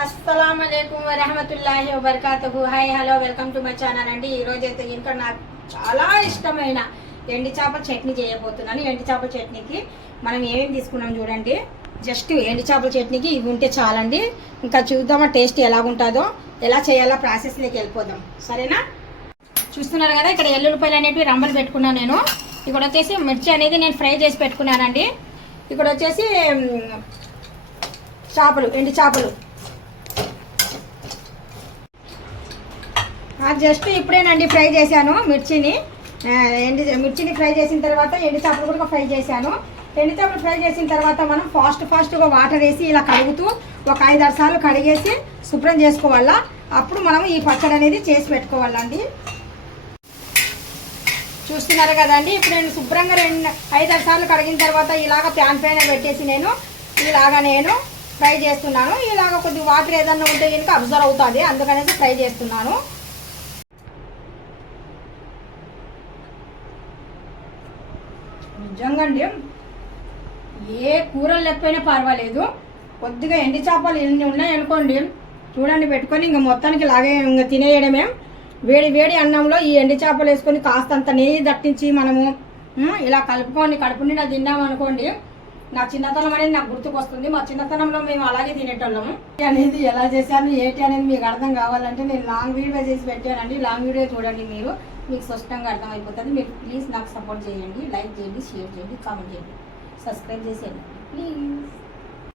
అస్సలాముఅలైకుం వరహమతుల్లాహి వబర్కాతుహు. Hi hello welcome to my channel అండి. ఈరోజు అయితే ఇంకా నాకు చాలా ఇష్టమైన ఎండి చేపల చట్నీ చేయబోతున్నాను. ఎండి చేపల చట్నీకి మనం ఏమేమి తీసుకున్నాం చూడండి. జస్ట్ ఎండి చేపల చట్నీకి ఇవి ఉంటే చాలండి. ఇంకా చూద్దామా టేస్ట్ ఎలాగుంటుందో, ఎలా చేయాలో ప్రాసెస్లోకి వెళ్ళిపోదాం. సరేనా? చూస్తున్నారు కదా, ఇక్కడ ఎల్లుల్లిపాయలు అనేవి రంబలు పెట్టుకున్నాను నేను. ఇక్కడ వచ్చేసి మిర్చి అనేది నేను ఫ్రై చేసి పెట్టుకున్నానండి. ఇక్కడ వచ్చేసి చేపలు, ఎండి చేపలు జస్ట్ ఇప్పుడేనండి ఫ్రై చేశాను. మిర్చిని ఫ్రై చేసిన తర్వాత ఎండి చేపలు కూడా ఫ్రై చేశాను. ఎండి చేపలు ఫ్రై చేసిన తర్వాత మనం ఫాస్ట్గా వాటర్ వేసి ఇలా కడుగుతూ ఒక 5-6 సార్లు కడిగేసి శుభ్రం చేసుకోవాలా. అప్పుడు మనం ఈ పచ్చడి అనేది చేసి పెట్టుకోవాలండి. చూస్తున్నారు కదండి, ఇప్పుడు నేను శుభ్రంగా 5-6 సార్లు కడిగిన తర్వాత ఇలాగ ప్యాన్ పైన పెట్టేసి నేను ఫ్రై చేస్తున్నాను. ఇలాగ కొద్దిగా వాటర్ ఏదన్నా ఉంటే కనుక అబ్జర్వ్ అవుతుంది, అందుకనేసి ఫ్రై చేస్తున్నాను. నిజంగా అండి, ఏ కూరలు లేకపోయినా పర్వాలేదు, కొద్దిగా ఎండి చేపలు ఎన్ని ఉన్నాయనుకోండి, చూడండి పెట్టుకొని ఇంకా మొత్తానికి ఇలాగే ఇంకా తినేయడమే. వేడి వేడి అన్నంలో ఈ ఎండి చేపలు వేసుకొని కాస్తంత నెయ్యి దట్టించి మనము ఇలా కలుపుకొని కడుపు నిండా తిన్నామనుకోండి, నా చిన్నతనం అనేది నాకు గుర్తుకొస్తుంది. మా చిన్నతనంలో మేము అలాగే తినేటోళ్ళము. అనేది ఎలా చేశాను ఏంటి అనేది మీకు అర్థం కావాలంటే నేను లాంగ్ వీడియో చేసి పెట్టానండి. లాంగ్ వీడియో చూడండి, మీకు స్పష్టంగా అర్థమైపోతుంది. మీరు ప్లీజ్ నాకు సపోర్ట్ చేయండి, లైక్ చేయండి, షేర్ చేయండి, కామెంట్ చేయండి, సబ్స్క్రైబ్ చేసేయండి ప్లీజ్.